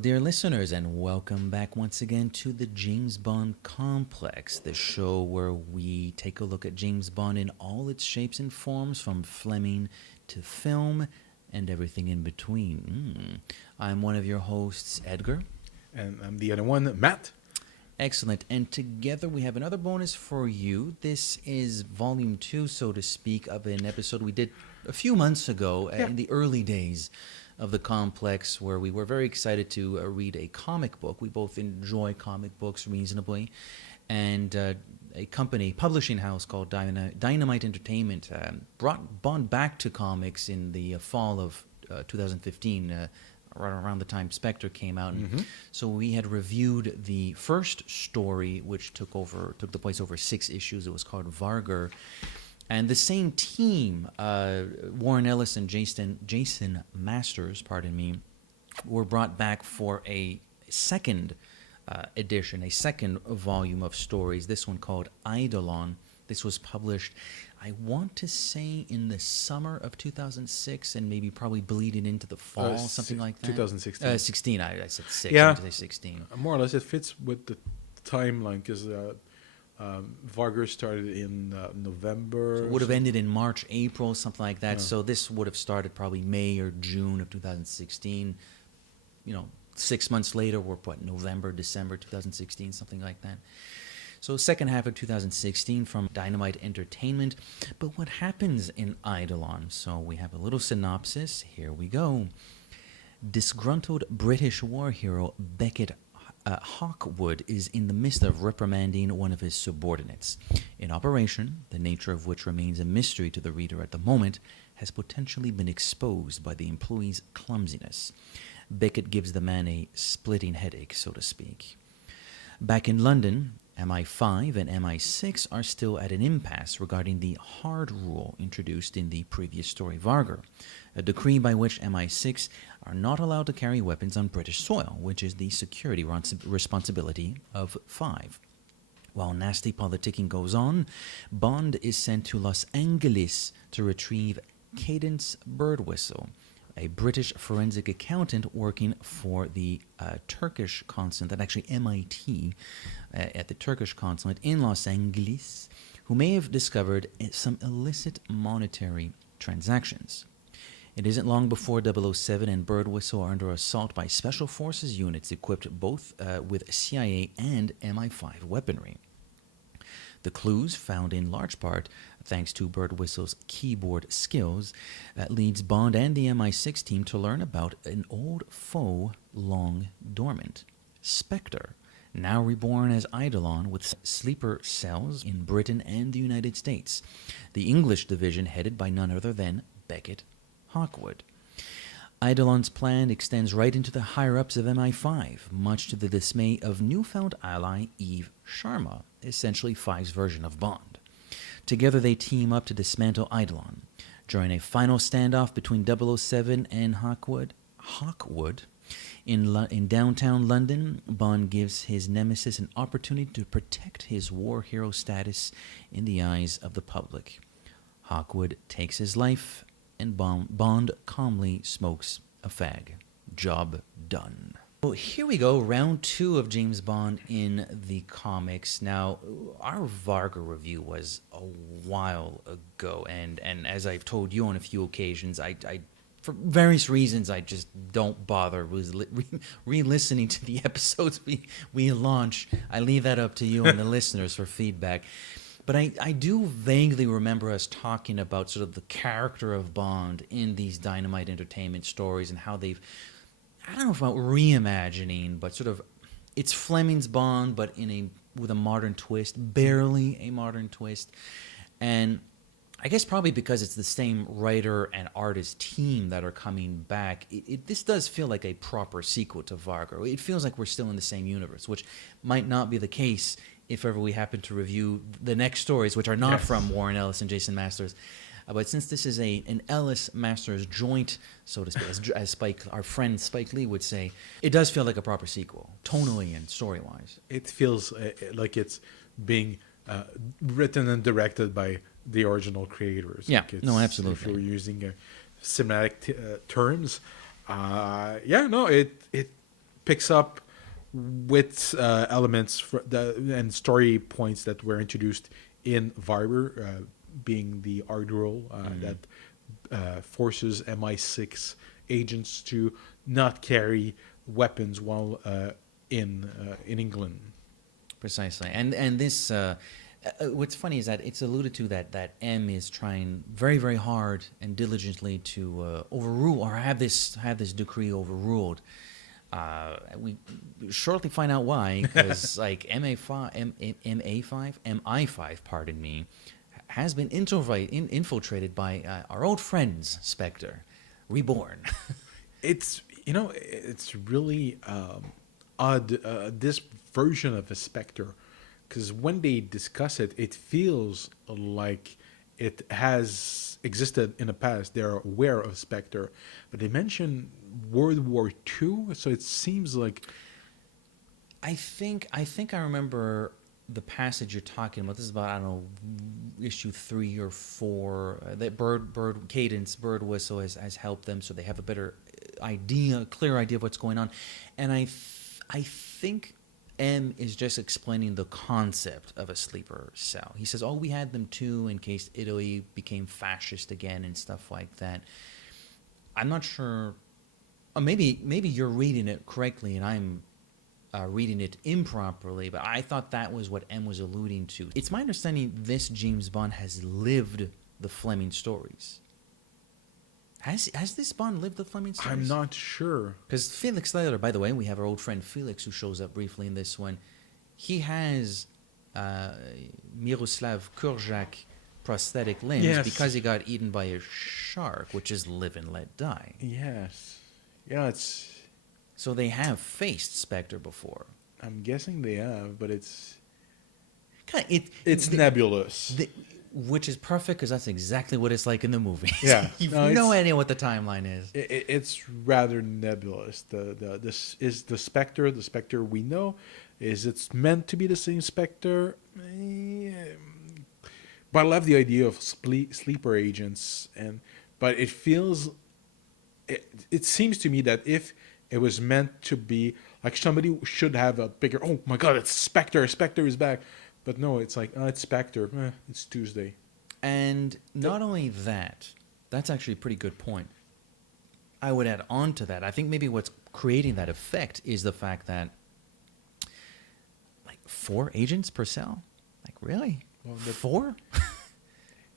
dear listeners, and welcome back once again to the James Bond Complex, the show where we take a look at James Bond in all its shapes and forms, from Fleming to film and everything in between. I'm one of your hosts, Edgar. And I'm the other one, Matt. Excellent. And together we have another bonus for you. This is volume 2, so to speak, of an episode we did a few months ago in the early days of the complex, where we were very excited to read a comic book. We both enjoy comic books reasonably. And a company, publishing house called Dynamite Entertainment, brought Bond back to comics in the fall of 2015, right around the time SPECTRE came out. And so we had reviewed the first story, which took the place over 6 issues. It was called Vargr. And the same team, Warren Ellis and Jason Masters, were brought back for a second edition, a second volume of stories, this one called Eidolon. This was published, I want to say, in the summer of 2006, and maybe probably bleeding into the fall, something like that. 2016. 16, I said 6, yeah, I meant to say 16. More or less, it fits with the timeline, because Vargr started in November. So it would have ended in March, April, something like that. Yeah. So this would have started probably May or June of 2016. 6 months later, we're November, December 2016, something like that. So second half of 2016 from Dynamite Entertainment. But what happens in Eidolon? So we have a little synopsis. Here we go. Disgruntled British war hero Beckett Hawkwood is in the midst of reprimanding one of his subordinates. An operation, the nature of which remains a mystery to the reader at the moment, has potentially been exposed by the employee's clumsiness. Beckett gives the man a splitting headache, so to speak. Back in London, MI5 and MI6 are still at an impasse regarding the hard rule introduced in the previous story, Vargr, a decree by which MI6 are not allowed to carry weapons on British soil, which is the security responsibility of 5. While nasty politicking goes on, Bond is sent to Los Angeles to retrieve Cadence Birdwhistle, a British forensic accountant working for the Turkish consulate, actually MIT, at the Turkish consulate in Los Angeles, who may have discovered some illicit monetary transactions. It isn't long before 007 and Birdwhistle are under assault by special forces units equipped both with CIA and MI5 weaponry. The clues, found in large part thanks to Birdwhistle's keyboard skills, leads Bond and the MI6 team to learn about an old foe long dormant, SPECTRE, now reborn as Eidolon with sleeper cells in Britain and the United States, the English division headed by none other than Beckett Hawkwood. Eidolon's plan extends right into the higher-ups of MI5, much to the dismay of newfound ally Eve Sharma, essentially 5's version of Bond. Together they team up to dismantle Eidolon. During a final standoff between 007 and Hawkwood in downtown London, Bond gives his nemesis an opportunity to protect his war hero status in the eyes of the public. Hawkwood takes his life, and Bond calmly smokes a fag. Job done. Well, here we go, round 2 of James Bond in the comics. Now, our Vargr review was a while ago, and as I've told you on a few occasions, I for various reasons, I just don't bother re-listening to the episodes we launch. I leave that up to you and the listeners for feedback. But I do vaguely remember us talking about sort of the character of Bond in these Dynamite Entertainment stories and how they've, I don't know about reimagining, but sort of, it's Fleming's Bond, but with a modern twist, barely a modern twist. And I guess probably because it's the same writer and artist team that are coming back, this does feel like a proper sequel to Vargr. It feels like we're still in the same universe, which might not be the case if ever we happen to review the next stories, which are not from Warren Ellis and Jason Masters. But since this is an Ellis-Masters joint, so to speak, as our friend Spike Lee would say, it does feel like a proper sequel, tonally and story-wise. It feels like it's being written and directed by the original creators. Yeah, like no, absolutely. If you're using cinematic terms, it picks up with elements and story points that were introduced in Vargr, being the art rule that forces MI6 agents to not carry weapons while in England. Precisely, and this. What's funny is that it's alluded to that M is trying very, very hard and diligently to overrule or have this decree overruled. We shortly find out why, because like MI5, pardon me, has been infiltrated by our old friends, Spectre, reborn. It's really odd, this version of a Spectre, because when they discuss it, it feels like it has existed in the past. They're aware of Spectre, but they mention World War II, so it seems like... I think I remember the passage you're talking about. This is about, I don't know, issue 3 or 4. That Cadence Birdwhistle has helped them, so they have a better idea, clear idea of what's going on. And I think M is just explaining the concept of a sleeper cell. He says, "Oh, we had them too in case Italy became fascist again and stuff like that." I'm not sure. Maybe you're reading it correctly and I'm reading it improperly, but I thought that was what M was alluding to. It's my understanding this James Bond has lived the Fleming stories. Has this Bond lived the Fleming stories? I'm not sure. Because Felix Leiter, by the way, we have our old friend Felix who shows up briefly in this one. He has Miroslav Kurjak prosthetic limbs because he got eaten by a shark, which is live and let die. Yes. Yeah, it's... So they have faced Spectre before. I'm guessing they have, but it's It's nebulous. Which is perfect because that's exactly what it's like in the movie. Yeah. You've no idea what the timeline is. It's rather nebulous. This is the Spectre. The Spectre we know. Is it's meant to be the same Spectre? But I love the idea of sleeper agents, but it feels... It seems to me that if it was meant to be like, somebody should have a bigger, oh my god, it's Spectre. Spectre is back. But no, it's like, oh, it's Spectre. It's Tuesday. And not only that, that's actually a pretty good point. I would add on to that. I think maybe what's creating that effect is the fact that, like, 4 agents per cell? Like, really? Well, 4?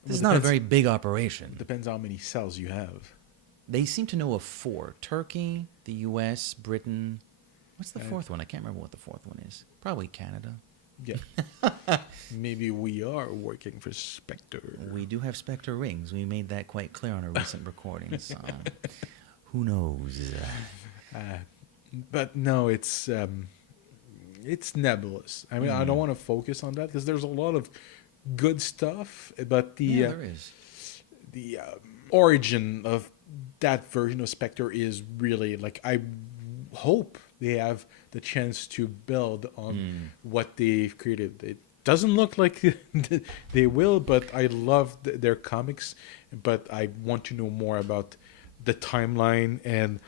This is not a very big operation. Depends how many cells you have. They seem to know of 4. Turkey, the U.S., Britain. What's the 4th one? I can't remember what the 4th one is. Probably Canada. Yeah. Maybe we are working for Spectre. We do have Spectre rings. We made that quite clear on a recent recording. So who knows? But no, it's nebulous. I mean, I don't want to focus on that because there's a lot of good stuff, but there is. The origin of that version of Spectre is really, like, I hope they have the chance to build on what they've created. It doesn't look like they will, but I love their comics, but I want to know more about the timeline and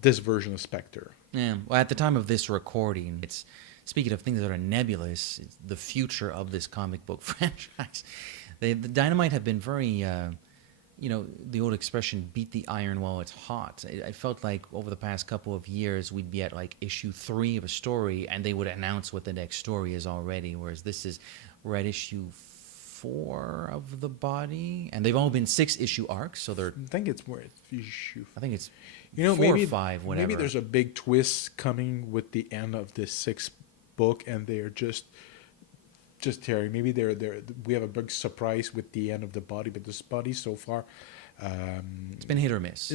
this version of Spectre. Yeah. Well, at the time of this recording, it's, speaking of things that are nebulous, it's the future of this comic book franchise. The Dynamite have been very... the old expression, beat the iron while it's hot. I felt like over the past couple of years, we'd be at like issue 3 of a story and they would announce what the next story is already. Whereas we're at issue 4 of the body. And they've all been 6-issue arcs. So they're... I think it's more issue. I think it's 4 maybe, or 5, whatever. Maybe there's a big twist coming with the end of this 6th book and they're just tearing. Maybe we have a big surprise with the end of the body, but this body so far, it's been hit or miss.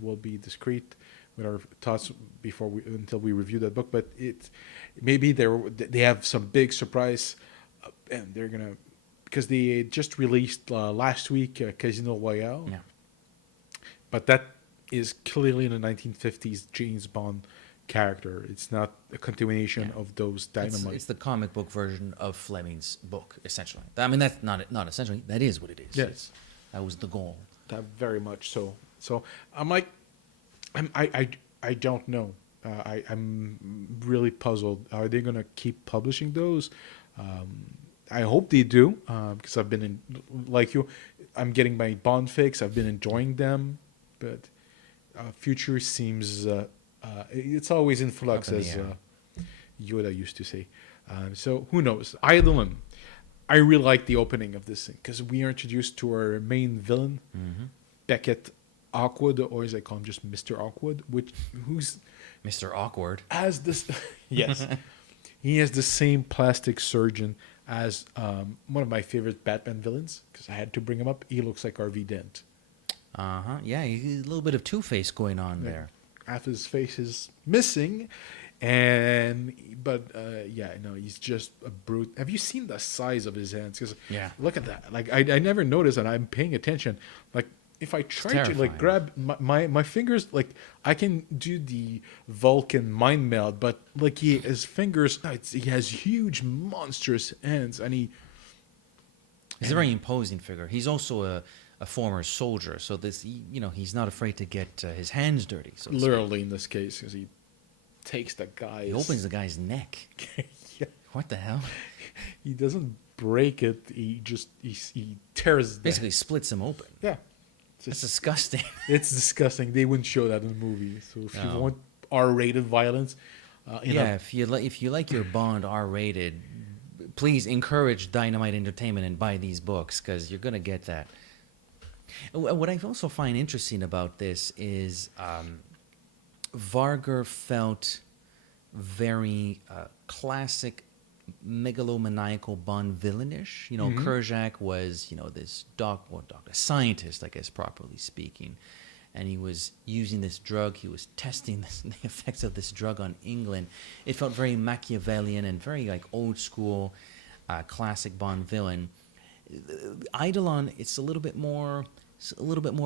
We'll be discreet with our thoughts until we review that book. But maybe they have some big surprise, and they're gonna, because they just released last week Casino Royale. Yeah. But that is clearly in the 1950s James Bond character. It's not a continuation of those Dynamite. It's the comic book version of Fleming's book, essentially. I mean, that's not essentially. That is what it is. Yes, that was the goal. That very much so. So I'm like, I don't know. I'm really puzzled. Are they going to keep publishing those? I hope they do, because I've been in, like you, I'm getting my Bond fix. I've been enjoying them, but future seems it's always in flux, Up in the as air. Yoda used to say. So who knows? Eidolon. I really like the opening of this thing because we are introduced to our main villain, Beckett Awkward, or as I call him, just Mr. Awkward, who's Mr. Awkward. has this. Yes, he has the same plastic surgeon as one of my favorite Batman villains because I had to bring him up. He looks like RV Dent. Yeah, a little bit of Two-Face going on there. Half his face is missing, and yeah, no, he's just a brute. Have you seen the size of his hands? Because Yeah. look at that. Like I never noticed, and I'm paying attention. Like if I try to terrifying. like grab my fingers, like I can do the Vulcan mind meld, but like his fingers, he has huge monstrous hands, and He's a very imposing figure. He's also a former soldier, so he's not afraid to get his hands dirty. So to speak. literally in this case, because he takes the guy. He opens the guy's neck. Yeah. What the hell? He doesn't break it. He just he tears. Basically splits him open. Yeah. That's disgusting. It's disgusting. They wouldn't show that in the movie. So if you No. want R-rated violence, Yeah, if you like your Bond R-rated, please encourage Dynamite Entertainment and buy these books because you're gonna get that. What I also find interesting about this is Vargr felt very classic megalomaniacal Bond villainish. Kerjak was, this doctor, scientist, I guess, properly speaking. And he was using this drug. He was testing the effects of this drug on England. It felt very Machiavellian and very like old school, classic Bond villain. Eidolon, it's a little bit more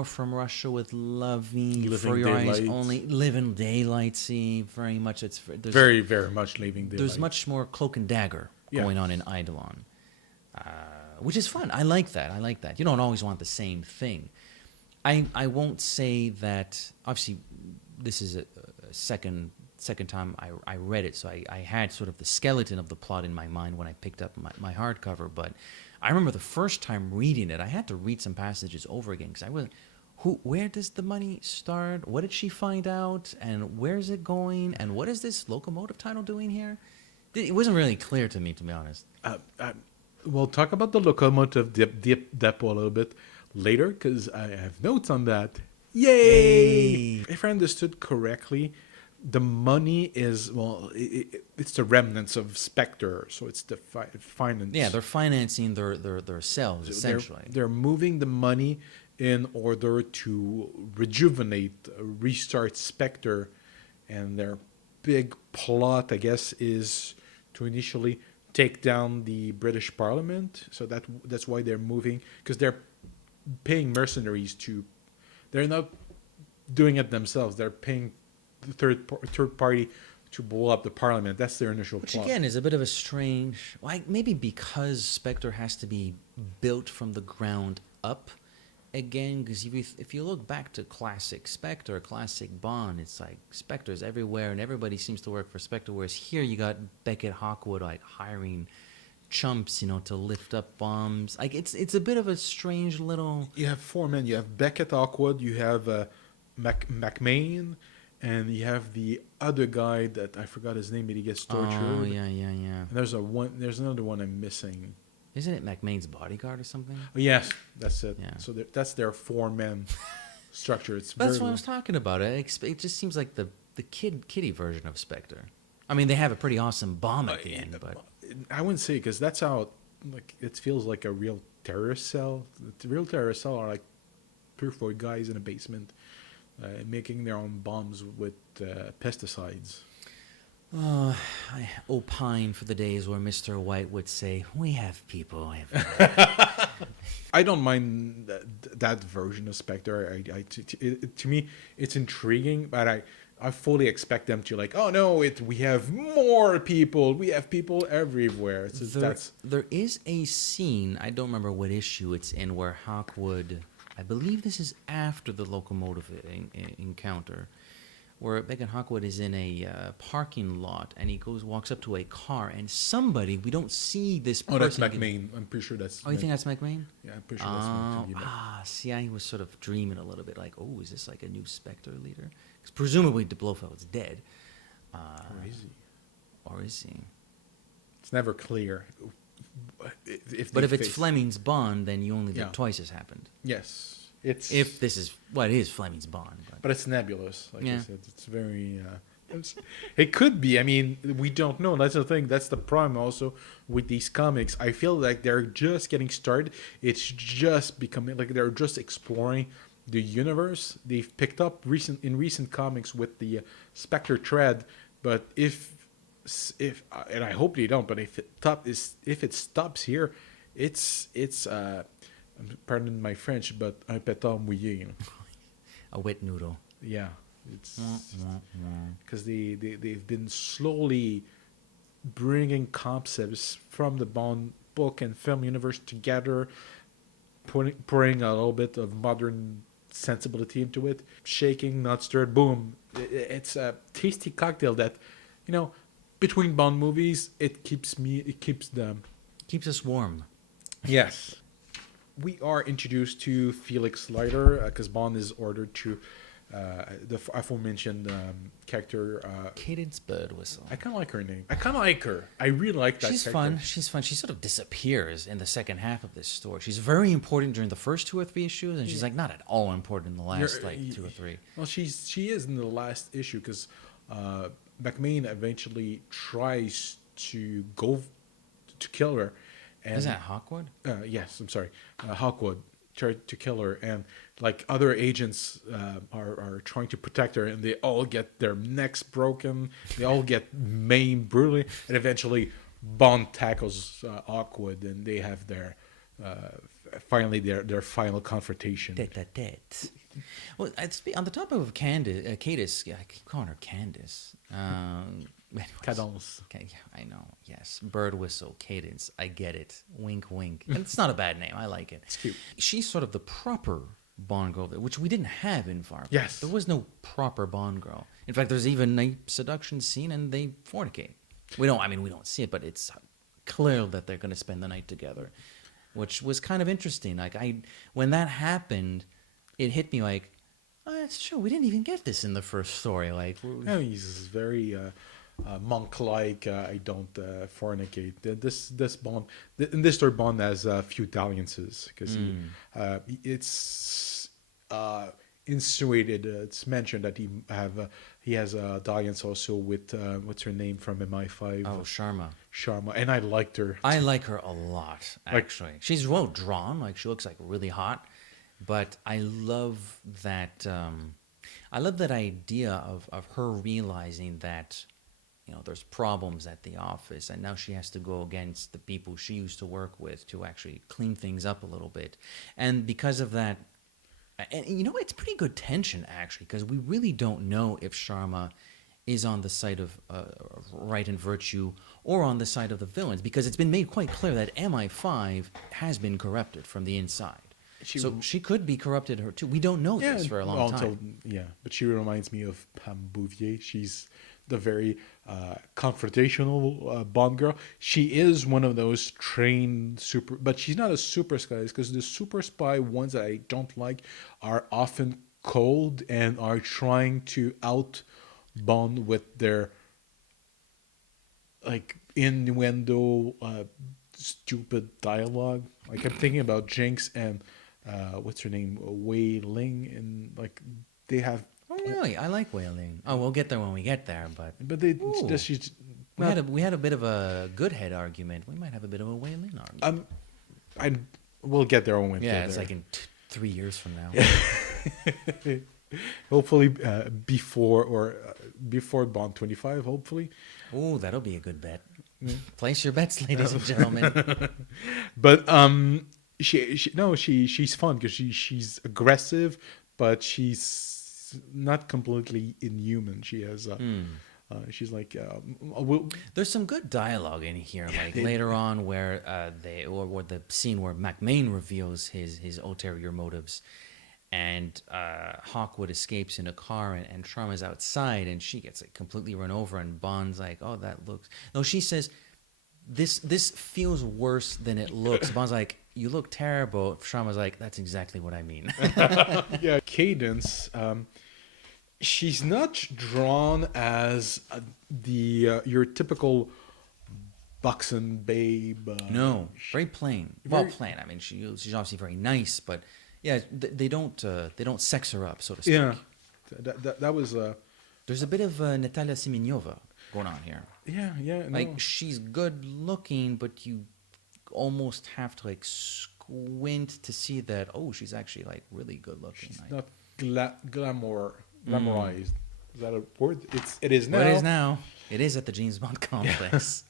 from Russia with loving Living for your eyes daylight. only, living daylightsy. Very much. There's very much leaving the. there's much more cloak and dagger Yeah. going on in Eidolon, which is fun. I like that. You don't always want the same thing. I won't say that. Obviously, this is a second time I read it, so I had sort of the skeleton of the plot in my mind when I picked up my hardcover. But I remember the first time reading it, I had to read some passages over again because I wasn't. Where does the money start? What did she find out? And where's it going? And what is this locomotive title doing here? It wasn't really clear to me, to be honest. We'll talk about the locomotive depot a little bit later because I have notes on that. Yay! If I understood correctly, the money is it's the remnants of Spectre, so it's the finance. Yeah, they're financing their selves, So essentially. They're moving the money in order to rejuvenate, restart Spectre, and their big plot, I guess, is to initially take down the British Parliament. So that's why they're moving, because they're paying mercenaries to. They're not doing it themselves. They're paying the third party to blow up the Parliament. That's their initial Which plot. again is a bit of a strange, like maybe because Spectre has to be built from the ground up again. Because if you look back to classic Spectre, classic Bond, it's like Spectre's everywhere and everybody seems to work for Spectre. Whereas here you got Beckett Hawkwood like hiring chumps, to lift up bombs. Like it's a bit of a strange little. You have four men. You have Beckett Awkward. You have McMahon. And you have the other guy that I forgot his name, but he gets tortured. Oh yeah. And there's another one I'm missing. Isn't it McMahon's bodyguard or something? Oh, yes, that's it. Yeah. So that's their four-man structure. It's That's very what I was talking about. It just seems like the kiddie version of Spectre. I mean, they have a pretty awesome bomb at the end, but I wouldn't say, because that's how it feels like a real terrorist cell. The real terrorist cell are like 3 or 4 guys in a basement making their own bombs with pesticides. I opine for the days where Mr. White would say, "We have people everywhere." I don't mind that version of Spectre. To me, it's intriguing, but I fully expect them to like, oh no, we have more people. We have people everywhere. There is a scene, I don't remember what issue it's in, where Hawkwood, I believe this is after the locomotive encounter, where Bacon Hawkwood is in a parking lot, and he walks up to a car, and somebody, we don't see this person. Oh, that's McMahon. I'm pretty sure that's. Oh, you think that's McMahon? Yeah, I'm pretty sure that's McMahon. See, I was sort of dreaming a little bit, like, oh, is this like a new Spectre leader? Because presumably Blofeld dead. Or is he? Or is he? It's never clear. But if it's Fleming's Bond, then you only think twice has happened. Yes. It's if this is it is Fleming's Bond, but it's nebulous, like I said. It's very. It could be. I mean, we don't know. That's the thing. That's the problem also with these comics. I feel like they're just getting started. It's just becoming like they're just exploring the universe. They've picked up in recent comics with the Spectre thread, but if and I hope they don't. But if it stops here, it's. Pardon my French, but un pétard mouillé. A wet noodle. Yeah, it's because they've been slowly bringing concepts from the Bond book and film universe together, pouring a little bit of modern sensibility into it, shaking, not stirred, boom. It's a tasty cocktail that, between Bond movies, it keeps us warm. Yes. We are introduced to Felix Leiter because Bond is ordered to the aforementioned character. Cadence Birdwhistle. I kind of like her name. I kind of like her. I really like that She's character. fun. She's fun. She sort of disappears in the second half of this story. She's very important during the first 2 or 3 issues, and she's like not at all important in the last 2 or 3. Well, she is in the last issue because McMahon eventually tries to go to kill her. And, is that Hawkwood? Yes, I'm sorry. Hawkwood tried to kill her, and like other agents are trying to protect her, and they all get their necks broken. They all get maimed brutally, and eventually Bond tackles Hawkwood, and they have their finally their final confrontation. Tete-a-tete. Well, on the topic of Cadence, I keep calling her Candace. Cadence. Okay, yeah, I know. Yes, Birdwhistle, Cadence. I get it. Wink, wink. And it's not a bad name. I like it. It's cute. She's sort of the proper Bond girl, which we didn't have in Vargr. Yes, there was no proper Bond girl. In fact, there's even a seduction scene, and they fornicate. We don't see it, but it's clear that they're going to spend the night together, which was kind of interesting. Like when that happened, it hit me like, oh, that's true. We didn't even get this in the first story. Like, he's very monk-like. I don't fornicate. This Bond, in this story, Bond has a few dalliances because it's insinuated. It's mentioned that he has a dalliance also with what's her name from MI5? Oh, Sharma. Sharma, and I liked her. I like her a lot, actually. She's well drawn. Like, she looks like really hot. But I love that. I love that idea of her realizing that, there's problems at the office, and now she has to go against the people she used to work with to actually clean things up a little bit. And because of that, and it's pretty good tension actually, because we really don't know if Sharma is on the side of right and virtue or on the side of the villains, because it's been made quite clear that MI5 has been corrupted from the inside. So she could be corrupted her too. We don't know this for a long time. But she reminds me of Pam Bouvier. She's the very confrontational Bond girl. She is one of those trained but she's not a super spy, because the super spy ones that I don't like are often cold and are trying to out Bond with their like innuendo, stupid dialogue. Like I'm thinking about Jinx and what's her name, Wei Ling, and like they have. Oh really? I like Wei Ling. Oh, we'll get there when we get there, but she's. We had a bit of a good head argument. We might have a bit of a Wei Ling argument. We'll get there when we get there. Yeah, it's like in 3 years from now. Hopefully before Bond 25. Hopefully. Oh, that'll be a good bet. Place your bets, ladies and gentlemen. But she's fun because she's aggressive, but she's not completely inhuman. She has she's like there's some good dialogue in here, like later on where the scene where McMahon reveals his ulterior motives, and Hawkwood escapes in a car, and Trauma's outside, and she gets like completely run over, and Bond's like, "Oh, that looks." No, she says, "This feels worse than it looks." Bond's like, "You look terrible." Trauma's like, "That's exactly what I mean." Yeah, Cadence. She's not drawn as your typical buxom babe. No, very plain. Well, plain. I mean, she's obviously very nice, but yeah, they don't sex her up, so to speak. Yeah, that was. There's a bit of Natalia Simeonova going on here. Yeah. No. Like she's good looking, but you almost have to like squint to see that. Oh, she's actually like really good looking. She's not glamorized. Is that a word? It is now. Well, it is now. It is at the James Bond complex.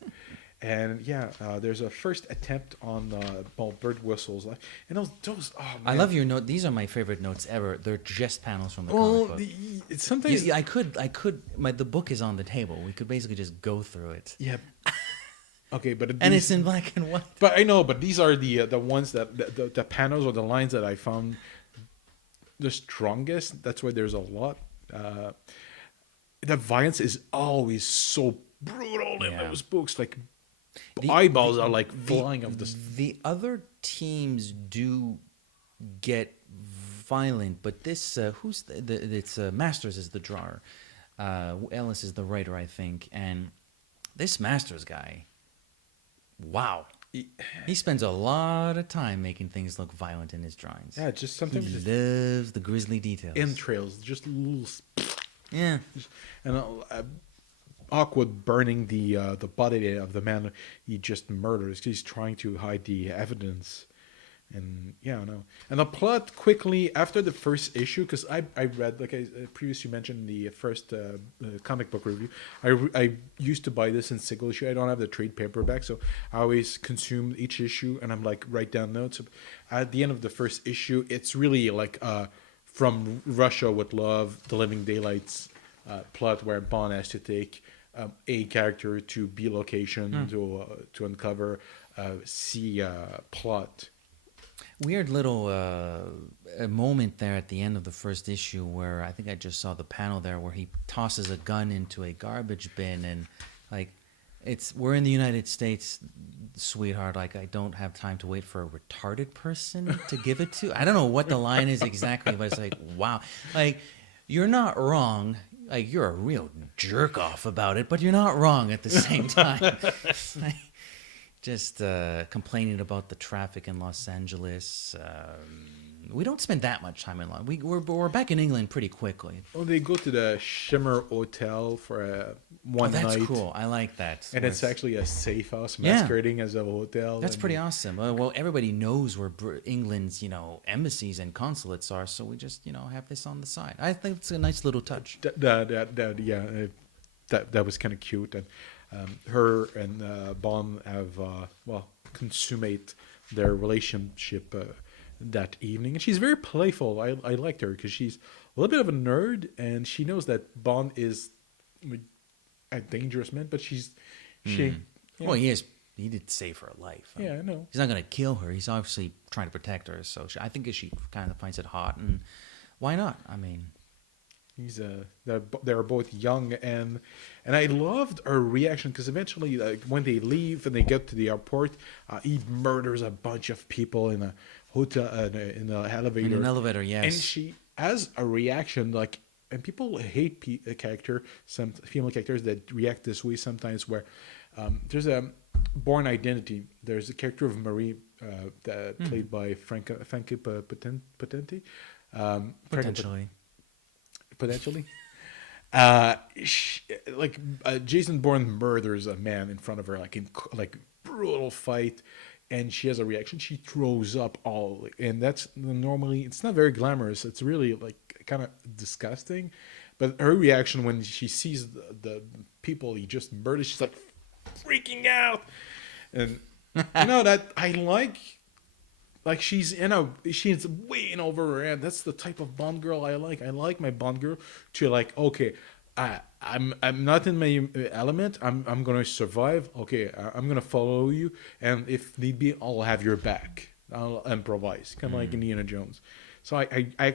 And there's a first attempt on Birdwhistle's life, and those. Oh, man. I love your note. These are my favorite notes ever. They're just panels from the comic book. Sometimes I could. The book is on the table. We could basically just go through it. Yeah. Okay, but and it's in black and white. But I know, but these are the ones that the panels or the lines that I found the strongest. That's why there's a lot. The violence is always so brutal in those books. Like eyeballs are like flying off the. The other teams do get violent, but this it's Masters is the drawer. Ellis is the writer, I think, and this Masters guy. Wow. He spends a lot of time making things look violent in his drawings. Yeah, just sometimes he loves the grisly details. Entrails, just little. Yeah. And Hawkwood burning the body of the man he just murders. He's trying to hide the evidence. And and the plot quickly after the first issue, because I read, like I previously mentioned, the first comic book review. I used to buy this in single issue. I don't have the trade paperback, so I always consume each issue, and I'm like write down notes. At the end of the first issue, it's really like From Russia with Love, The Living Daylights plot, where Bond has to take a character to B location to uncover C plot. Weird little a moment there at the end of the first issue where I think I just saw the panel there where he tosses a gun into a garbage bin, and like we're in the United States, sweetheart. Like I don't have time to wait for a retarded person to give it to. I don't know what the line is exactly, but it's like wow, like you're not wrong. Like you're a real jerk off about it, but you're not wrong at the same time. Like, just complaining about the traffic in Los Angeles. We don't spend that much time in London. We're back in England pretty quickly. Oh, they go to the Shimmer Hotel for one night. That's cool. I like that. And it's actually a safe house masquerading as a hotel. That's pretty awesome. Well, everybody knows where England's embassies and consulates are, so we just have this on the side. I think it's a nice little touch. That was kind of cute. And her and Bond have consummate their relationship that evening, and she's very playful. I liked her because she's a little bit of a nerd, and she knows that Bond is a dangerous man, but Well, he did save her life. I know he's not going to kill her. He's obviously trying to protect her. So I think she kind of finds it hot, and why not? I mean. They're both young, and I loved her reaction because eventually, like when they leave and they get to the airport, he murders a bunch of people in a hotel in an elevator. In an elevator, yes. And she has a reaction like, and people hate some female characters that react this way sometimes. Where there's a Born Identity. There's a character of Marie played by Franca Potenti. Potentially. Jason Bourne murders a man in front of her, like brutal fight, and she has a reaction. She throws up and that's normally, it's not very glamorous. It's really like kind of disgusting, but her reaction when she sees the people he just murdered, she's like freaking out, and that I like. Like she's way in over her head. That's the type of Bond girl I like. I like my Bond girl to like, okay, I'm not in my element. I'm gonna survive. Okay, I'm gonna follow you, and if need be, I'll have your back. I'll improvise, kind of like Indiana Jones. So I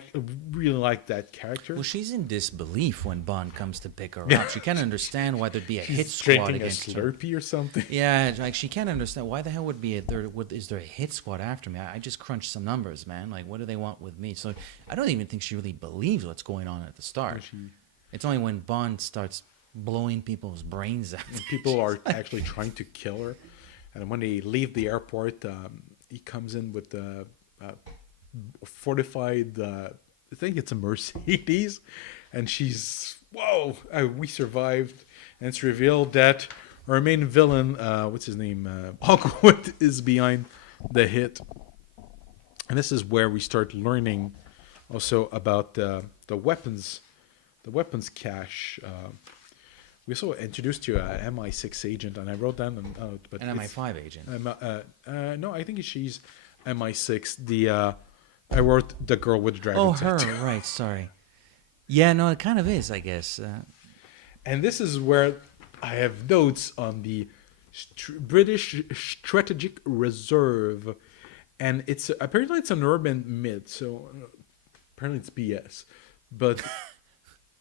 really like that character. Well, she's in disbelief when Bond comes to pick her up. She can't understand why there'd be a hit She's squad drinking a against her. Slurpee or something. Yeah, like she can't understand why the hell would be is there a hit squad after me? I just crunched some numbers, man. Like, what do they want with me? So I don't even think she really believes what's going on at the start. It's only when Bond starts blowing people's brains out. People are actually trying to kill her, and when they leave the airport, he comes in with the fortified. I think it's a Mercedes, and she's whoa! We survived, and it's revealed that our main villain, what's his name, Hawkwood, is behind the hit, and this is where we start learning also about the weapons cache. We also introduced to an MI6 agent, and I wrote down a note. But An MI5 agent. No, I think she's MI6. I wrote the girl with the dragon. Oh, her, right, sorry. Yeah, no, it kind of is, I guess. And this is where I have notes on the British Strategic Reserve. And apparently it's an urban myth, so apparently it's BS. But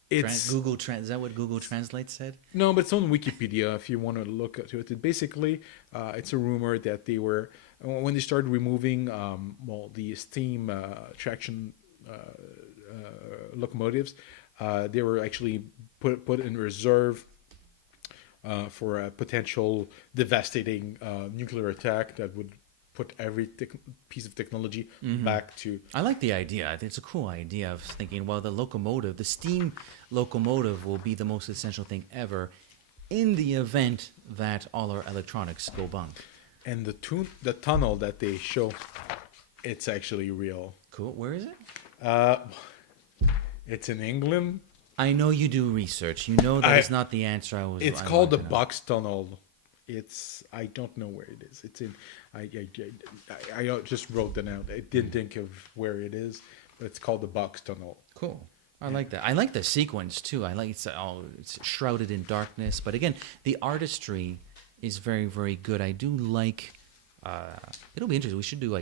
it's... Is that what Google Translate said? No, but it's on Wikipedia if you want to look at it. Basically, it's a rumor that they were... When they started removing the steam traction locomotives, they were actually put in reserve for a potential devastating nuclear attack that would put every piece of technology back to... I like the idea. I think it's a cool idea of thinking, well, the steam locomotive will be the most essential thing ever in the event that all our electronics go bunk. And the tunnel that they show, it's actually real. Cool. Where is it? It's in England. I know you do research. You know that is not the answer I was... It's called the Box Tunnel. I don't know where it is. It's in... I just wrote that out. I didn't think of where it is, but it's called the Box Tunnel. Cool. I like that. I like the sequence too. I like it's shrouded in darkness, but again, the artistry is very, very good. I do like. It'll be interesting. We should do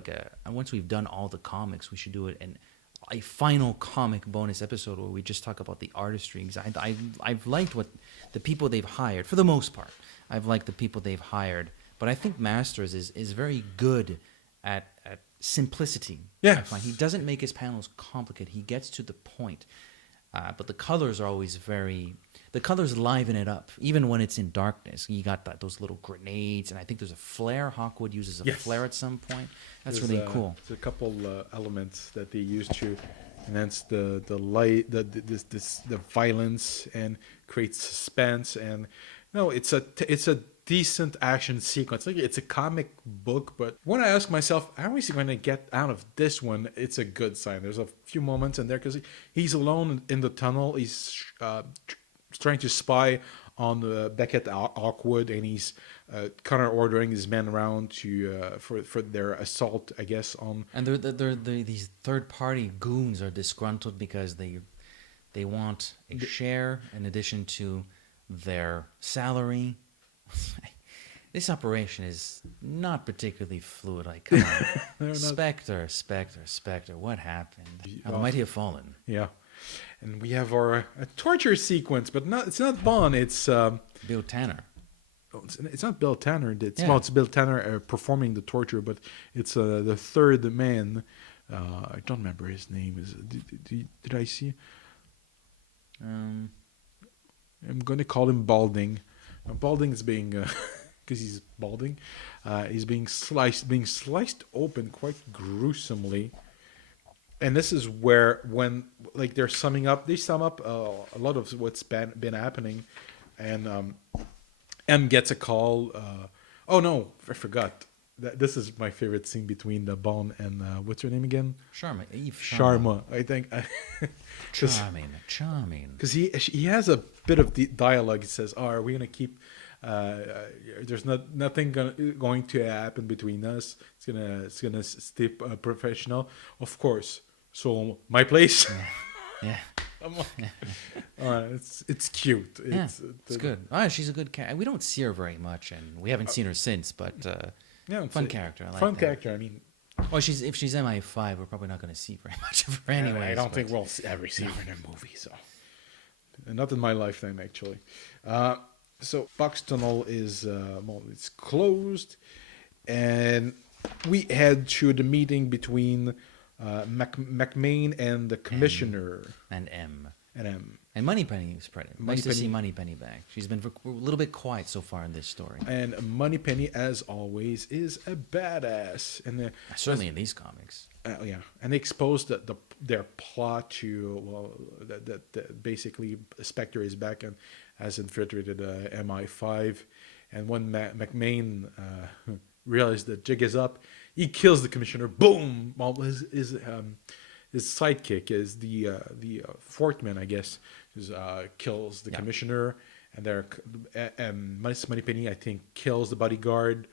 once we've done all the comics, we should do it in a final comic bonus episode where we just talk about the artistry. Because I've liked what the people they've hired for the most part. I've liked the people they've hired, but I think Masters is very good at simplicity. Yeah, I find he doesn't make his panels complicated. He gets to the point. But the colors are always the colors liven it up, even when it's in darkness. You got those little grenades, and I think there's a flare. Hawkwood uses a flare at some point. That's really cool. There's a couple elements that they use to enhance the light, the violence, and create suspense. And no, it's a decent action sequence. Like, it's a comic book, but when I ask myself, how is he going to get out of this one? It's a good sign. There's a few moments in there because he's alone in the tunnel. He's trying to spy on Beckett Hawkwood, and he's counter ordering his men around for their assault, I guess. And these third party goons are disgruntled because they want a share in addition to their salary. This operation is not particularly fluid. Like, come on. Spectre, what happened? How the mighty have fallen. Yeah. And we have our torture sequence, but it's not Bond, it's... Bill Tanner. It's not Bill Tanner. It's Bill Tanner performing the torture, but it's the third man. I don't remember his name. Did I see? I'm going to call him Balding. Balding is being, because he's balding, he's being sliced open quite gruesomely. And this is where, when they sum up a lot of what's been happening, and M gets a call. Oh no, I forgot. This is my favorite scene between the Bond and what's her name again? Eve Sharma, I think. Charming. Because he has a bit of the dialogue. He says, "Oh, are we gonna keep? There's nothing going to happen between us. It's gonna stay professional, of course. So my place." Yeah. It's cute. It's good. She's a good character. We don't see her very much, and we haven't seen her since. But fun character. I like fun that. character. I mean, Well, if she's MI5, we're probably not going to see very much of her anyway. I don't think we'll ever see her in a movie, so not in my lifetime actually. So Box Tunnel is well, it's closed, and we head to the meeting between McMahon and the commissioner And M. and M. And Moneypenny is present. Nice to Moneypenny. see Moneypenny back. She's been a little bit quiet so far in this story. And Moneypenny, as always, is a badass. And Certainly in these comics. yeah, and they exposed their plot to that basically Spectre is back and has infiltrated MI5, and when McMahon realized the jig is up, he kills the commissioner. Boom! Well, his sidekick is the fourth man, I guess, kills the commissioner, and Moneypenny, I think, kills the bodyguard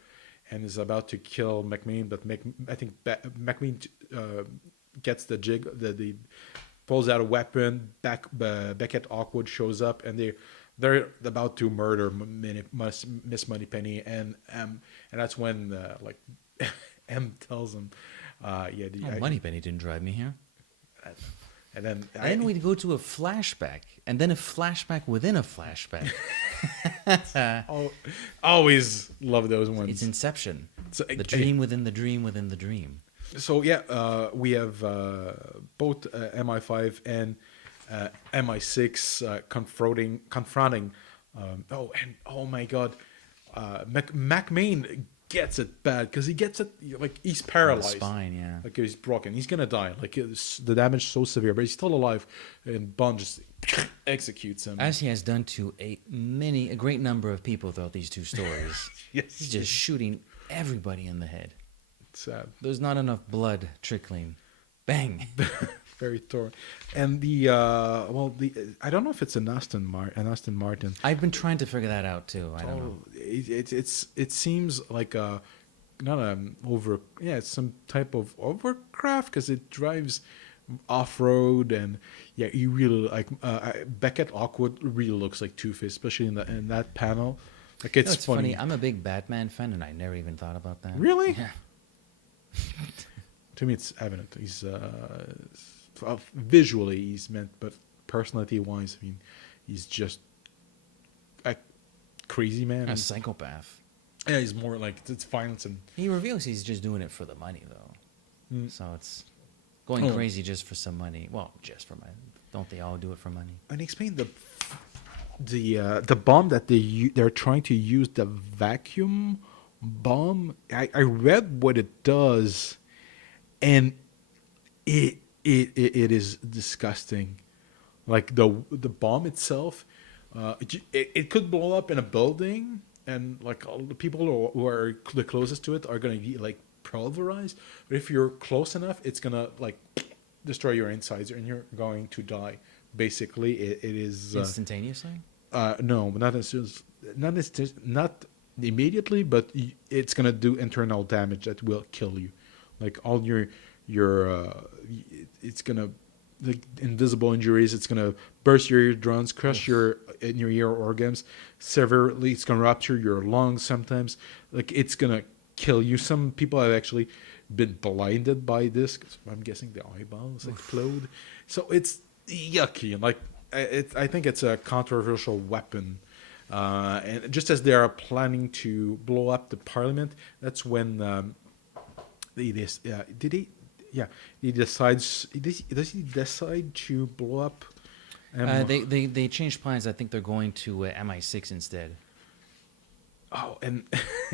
and is about to kill McMahon, but I think McMahon gets the jig, the pulls out a weapon. Beckett Awkward shows up, and they're about to murder Miss Moneypenny, and that's when like M tells him, Moneypenny didn't drive me here. And then we go to a flashback, and then a flashback within a flashback. always love those ones. It's Inception. So, the dream within the dream within the dream. So yeah, we have both MI5 and MI6 confronting. Oh my God, McMahon gets it bad because he gets it like he's paralyzed. The spine, yeah. Like he's broken. He's gonna die. Like the damage is so severe, but he's still alive. And Bond just executes him. As he has done to a great number of people throughout these two stories. Yes. He's just shooting everybody in the head. It's sad. There's not enough blood trickling. Bang. Very thorough. And I don't know if it's an Aston Martin. I've been trying to figure that out too. I don't know. It seems like it's some type of overcraft because it drives off road, and yeah, you really like Beckett Awkward really looks like Two-Face, especially in that panel. Like it's funny. I'm a big Batman fan, and I never even thought about that. Really? Yeah. To me, it's evident. He's visually he's meant, but personality-wise, I mean, he's just a crazy man. A psychopath. Yeah, he's more like it's violence, and He reveals he's just doing it for the money, though. So it's going crazy just for some money. Well, just for money. Don't they all do it for money? And explain the bomb that they're trying to use, the vacuum bomb. I read what it does, and it is disgusting. Like the bomb itself, it could blow up in a building, and like all the people who are the closest to it are gonna be like pulverized. But if you're close enough, it's gonna like destroy your insides, and you're going to die. Basically, it is Instantaneously? no, not immediately, but it's gonna do internal damage that will kill you. Like all your it's gonna like invisible injuries. It's gonna burst your eardrums, crush your ear organs severely. It's gonna rupture your lungs sometimes. Like it's gonna kill you. Some people have actually been blinded by this. 'Cause I'm guessing the eyeballs explode. So it's yucky. Like I think it's a controversial weapon. And just as they are planning to blow up the parliament, that's when does he decide to blow up? They changed plans. I think they're going to MI6 instead. Oh, and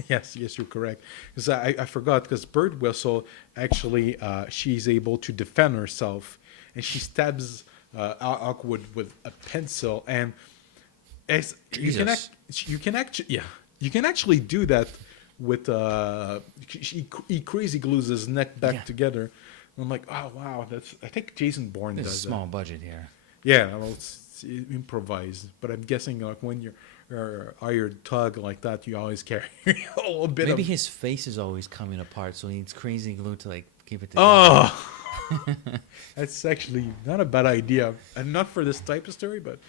yes, you're correct. Because I forgot, because Birdwhistle actually she's able to defend herself, and she stabs Awkward with a pencil, and you can actually do that with he crazy glues his neck back together. And I'm like, oh wow, I think Jason Bourne There's does a small budget here. Yeah, well, it's improvised, but I'm guessing like when you're hired tug like that, you always carry a little bit. Maybe his face is always coming apart, so he needs crazy glue to like keep it together. Oh, that's actually not a bad idea, and not for this type of story, but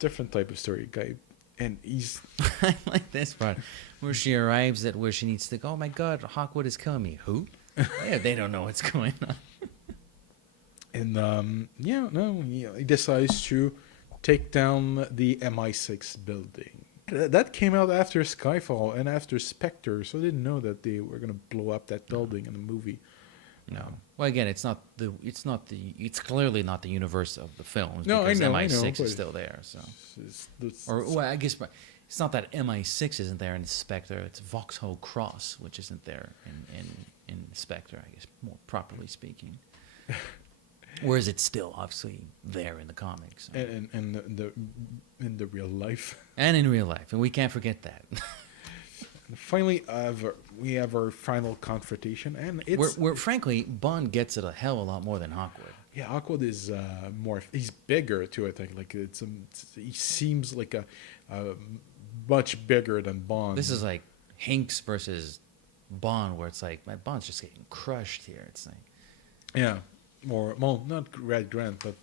different type of story guy. And he's I like this part where she arrives at where she needs to go. Oh my God, Hawkwood is killing me. Who? Yeah, they don't know what's going on. And he decides to take down the MI6 building. That came out after Skyfall and after Spectre, so I didn't know that they were gonna blow up that building in the movie. No. Well, again, it's clearly not the universe of the films. No, because I know, MI6 but is still there. So, It's- or well, I guess it's not that MI6 isn't there in Spectre. It's Vauxhall Cross, which isn't there in Spectre. I guess more properly speaking. Whereas it's still obviously there in the comics and in the real life. and in real life, and we can't forget that. And finally, we have our final confrontation, and it's where frankly Bond gets it a hell of a lot more than Hawkwood. yeah, Hawkwood is more. He's bigger too. I think like he seems like a much bigger than Bond. This is like Hinks versus Bond, where it's like my Bond's just getting crushed here. It's like yeah, more well not Red Grant, but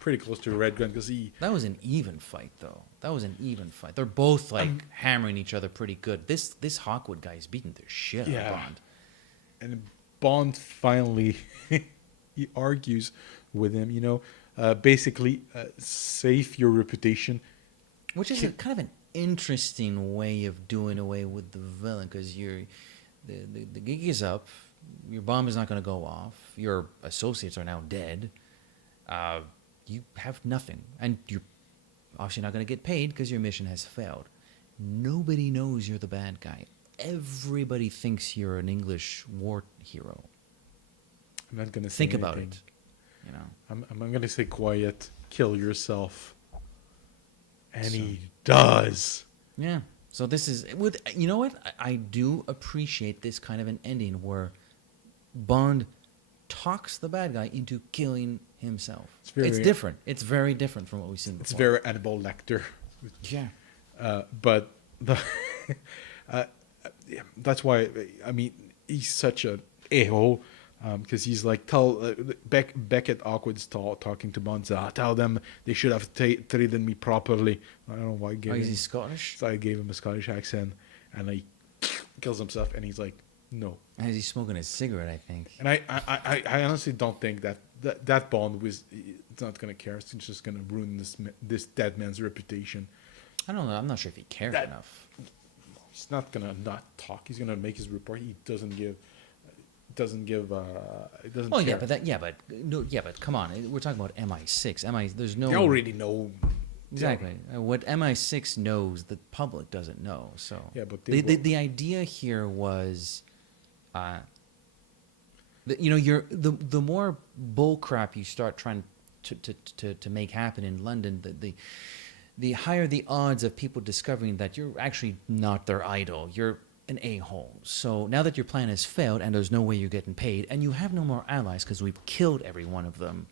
pretty close to Red Grant because he that was an even fight, though. That was an even fight. They're both like hammering each other pretty good. This Hawkwood guy is beating the shit out of Bond. And Bond finally he argues with him. Basically save your reputation. Which is kind of an interesting way of doing away with the villain, because the gig is up, your bomb is not going to go off, your associates are now dead, you have nothing, and you're obviously not going to get paid because your mission has failed. Nobody knows you're the bad guy. Everybody thinks you're an English war hero. I'm not gonna say Think about anything. it. I'm gonna say quiet. Kill yourself. And he does. Yeah. So this is you know what? I do appreciate this kind of an ending where Bond talks the bad guy into killing himself. It's different. It's very different from what we've seen before. It's very Hannibal Lecter. Yeah. But the that's why he's such a a-hole. Because he's like, Beckett Awkward's talking to Bond. Tell them they should have treated me properly. I don't know why. Is he Scottish? So I gave him a Scottish accent, and he kills himself. And he's like, no. As he's smoking a cigarette, I think. And I honestly don't think that Bond was. It's not gonna care. It's just gonna ruin this dead man's reputation. I don't know. I'm not sure if he cared enough. He's not gonna not talk. He's gonna make his report. He doesn't give. Doesn't Well, care. but come on. We're talking about MI6. There's no. They already know. Exactly. What MI6 knows, the public doesn't know. So Yeah, but the idea here was, the more bull crap you start trying to make happen in London, the higher the odds of people discovering that you're actually not their idol. You're an a-hole. So now that your plan has failed and there's no way you're getting paid and you have no more allies because we've killed every one of them,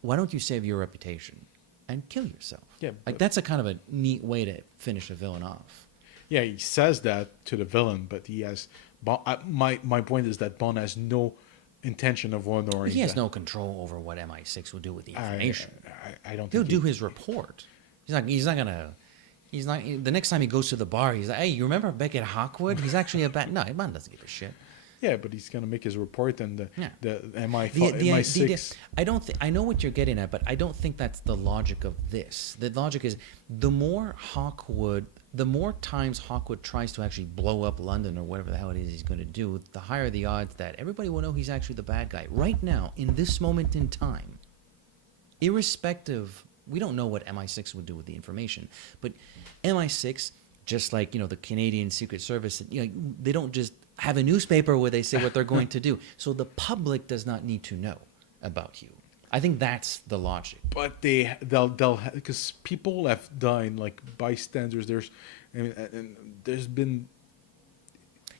why don't you save your reputation and kill yourself? Yeah, like that's a kind of a neat way to finish a villain off. Yeah, he says that to the villain, but he has. My point is that Bond has no intention of honoring. He has no control over what MI6 will do with the information. I don't. He'll think do his report. He's not gonna. He's not. The next time he goes to the bar, he's like, "Hey, you remember Beckett Hawkwood? He's actually a bad." No, man doesn't give a shit. Yeah, but he's gonna make his report, and the The MI6. I don't. I know what you're getting at, but I don't think that's the logic of this. The logic is the more times Hawkwood tries to actually blow up London or whatever the hell it is he's going to do, the higher the odds that everybody will know he's actually the bad guy. Right now, in this moment in time, irrespective. We don't know what MI6 would do with the information, but MI6, just like the Canadian Secret Service, they don't just have a newspaper where they say what they're going to do. So the public does not need to know about you. I think that's the logic. But they'll because people have died, like bystanders. There's been.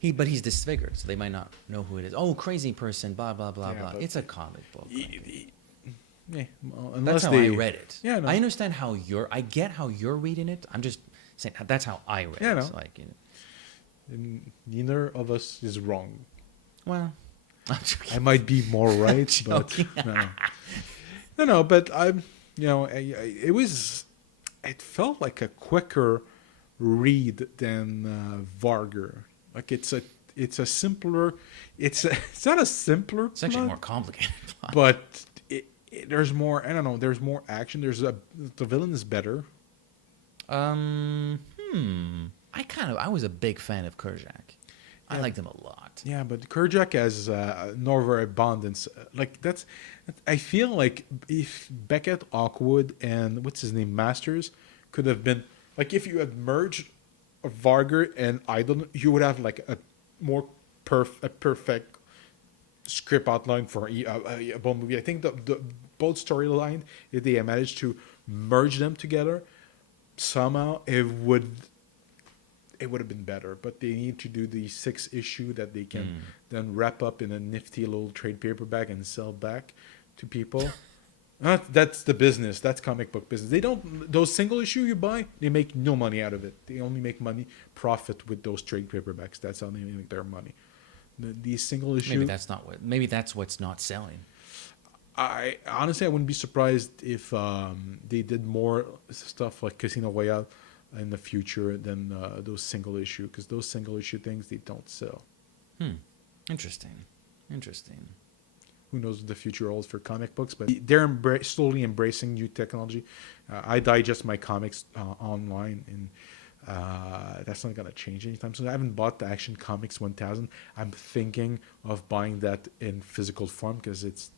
But he's disfigured, so they might not know who it is. Oh, crazy person, blah blah blah blah. It's a comic book. Yeah, that's how I read it. Yeah, no. I understand I get how you're reading it. I'm just saying that's how I read it. No. Like, And neither of us is wrong. Well, I'm joking. I might be more right, but no. But it felt like a quicker read than Vargr. Like it's a simpler. It's not a simpler. It's actually plot, more complicated. but there's more. I don't know. There's more action. The villain is better. I was a big fan of Kerjak. I liked him a lot. Yeah, but Kerjak has Norver abundance. Like I feel like if Beckett, Awkward, and what's his name, Masters, could have been like if you had merged Vargr and Eidolon, you would have like a more perfect script outline for a Bond movie. I think the both storyline, if they managed to merge them together, somehow it would have been better. But they need to do the 6 issue that they can then wrap up in a nifty little trade paperback and sell back to people. That's the business. That's comic book business. They don't, those single issue you buy, they make no money out of it. They only make profit with those trade paperbacks. That's how they make their money. These single issue. Maybe that's what's not selling. I honestly, I wouldn't be surprised if they did more stuff like Casino Royale in the future than those single issue, because those single issue things, they don't sell. Interesting. Who knows what the future holds for comic books, but they're slowly embracing new technology. I digest my comics online, and that's not going to change anytime soon. I haven't bought the Action Comics 1000. I'm thinking of buying that in physical form because it's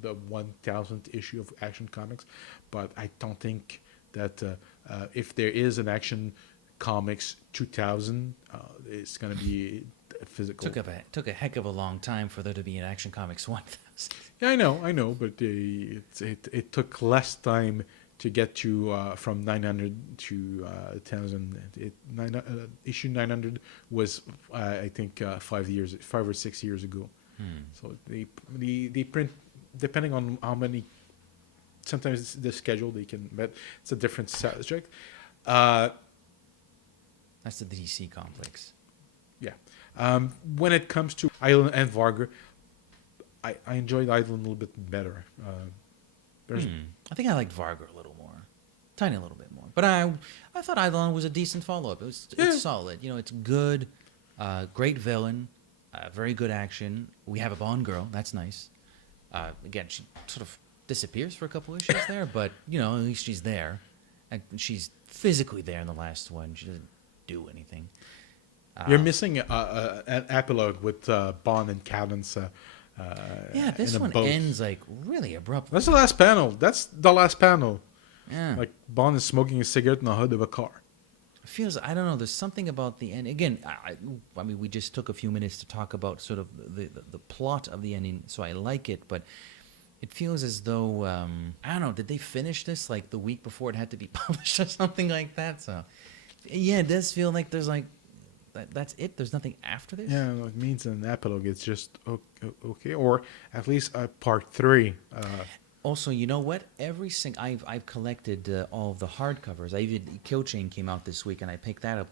the 1000th issue of Action Comics, but I don't think that if there is an Action Comics 2000, it's going to be physical. Took a heck of a long time for there to be an Action Comics 1000. Yeah, I know, but it took less time to get to from 900 to 1000. Issue 900 was I think 5 or 6 years ago. So they print depending on how many. Sometimes it's the schedule they can, but it's a different subject. That's the DC complex. Yeah. When it comes to Eidolon and Vargr, I enjoyed Eidolon a little bit better. I think I liked Vargr a little more, tiny little bit more. But I thought Eidolon was a decent follow-up. It's solid. It's good, great villain, very good action. We have a Bond girl. That's nice. Again, she sort of disappears for a couple issues there, but at least she's there, and she's physically there in the last one. She doesn't do anything. You're missing an epilogue with Bond and Cadence. This one ends like really abruptly. That's the last panel. Yeah, like Bond is smoking a cigarette in the hood of a car. It feels, I don't know. There's something about the end. Again, I mean, we just took a few minutes to talk about sort of the plot of the ending, so I like it, but it feels as though I don't know. Did they finish this like the week before it had to be published or something like that? So yeah, it does feel like there's like. That's it. There's nothing after this. Yeah, it means an epilogue. It's just okay, or at least part 3. Also, you know what? I've collected all of the hardcovers. Kill Chain came out this week, and I picked that up.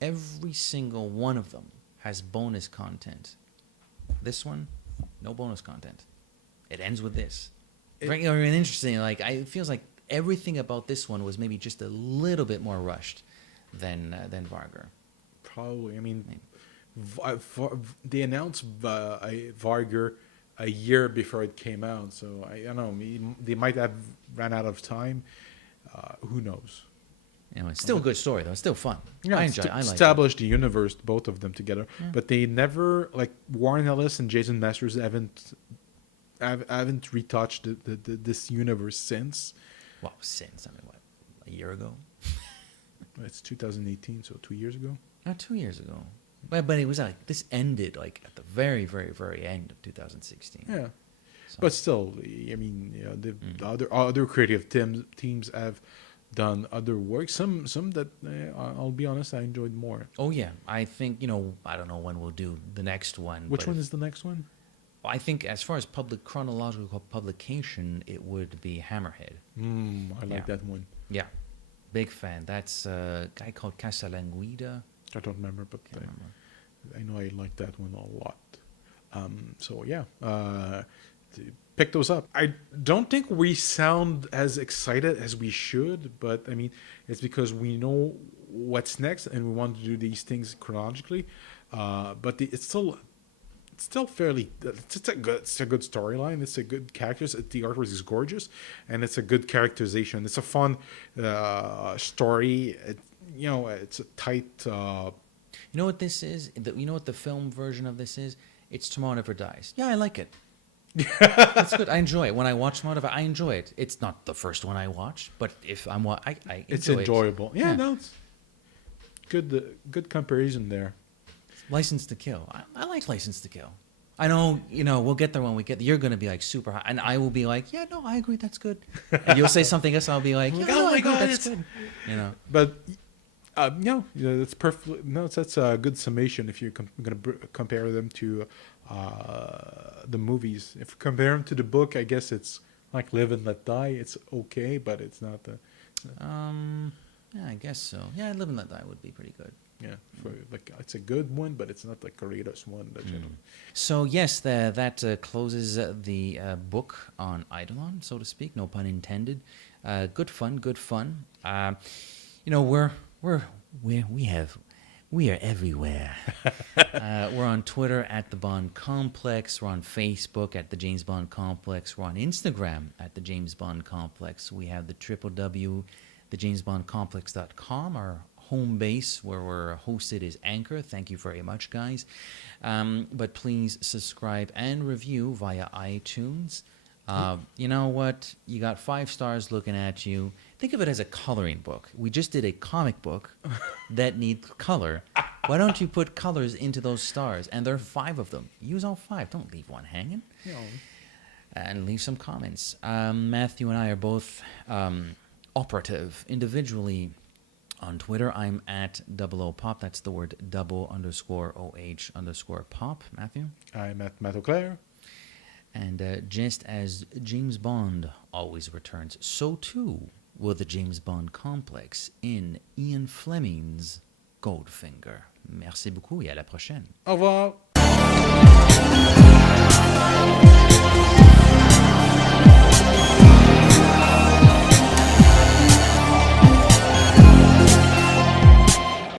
Every single one of them has bonus content. This one, no bonus content. It ends with this. Very interesting. Like it feels like everything about this one was maybe just a little bit more rushed than Vargr. Probably. I mean, they announced Vargr a year before it came out, so I don't know. They might have ran out of time. Who knows? It's still a good story though. It's still fun. Yeah, I enjoy. I like established the universe, both of them together. Yeah. But they never, like Warren Ellis and Jason Masters, haven't retouched this universe since. Well, since a year ago. It's 2018, so 2 years ago. 2 years ago. But it was like this ended like at the very, very, very end of 2016. Yeah, so. But still, I mean, the other creative teams have done other work. Some that I'll be honest, I enjoyed more. Oh yeah, I think I don't know when we'll do the next one. Which one is the next one? I think as far as chronological publication, it would be Hammerhead. I like that one. Yeah, big fan. That's a guy called Casalanguida. I don't remember, but I know I like that one a lot. So yeah, pick those up. I don't think we sound as excited as we should, but I mean, it's because we know what's next and we want to do these things chronologically. but it's still fairly. It's a good storyline. It's a good characters. The artwork is gorgeous, and it's a good characterization. It's a fun story. It's a tight. You know what this is? You know what the film version of this is? It's Tomorrow Never Dies. Yeah, I like it. It's good. I enjoy it. When I watch Tomorrow Never, I enjoy it. It's not the first one I watch, but if I enjoy It's it. enjoyable. Yeah, no, it's good comparison there. License to Kill. I like License to Kill. I know, we'll get there when we get there. You're going to be like super high. And I will be like, yeah, no, I agree. That's good. And you'll say something else. I'll be like, yeah, oh no, my I agree, God, that's good. But that's perfect. No, that's a good summation if you're going to compare them to the movies. If you compare them to the book, I guess it's like Live and Let Die. It's okay, but it's not the. Yeah, I guess so. Yeah, Live and Let Die would be pretty good. Yeah, it's a good one, but it's not the greatest one. So yes, that closes the book on Eidolon, so to speak. No pun intended. Good fun. We are everywhere. We're on Twitter at the Bond Complex. We're on Facebook at the James Bond Complex. We're on Instagram at the James Bond Complex. We have the www.thejamesbondcomplex.com. Our home base where we're hosted is Anchor. Thank you very much, guys. But please subscribe and review via iTunes. You know what? You got 5 stars looking at you. Think of it as a coloring book. We just did a comic book that needs color. Why don't you put colors into those stars? And there are 5 of them. Use all 5. Don't leave one hanging. No. And leave some comments. Matthew and I are both operative individually. On Twitter, I'm at @00pop. That's the word _OH_pop. Matthew? I'm at Matt Auclair. And just as James Bond always returns, so too will the James Bond Complex in Ian Fleming's Goldfinger. Merci beaucoup et à la prochaine. Au revoir.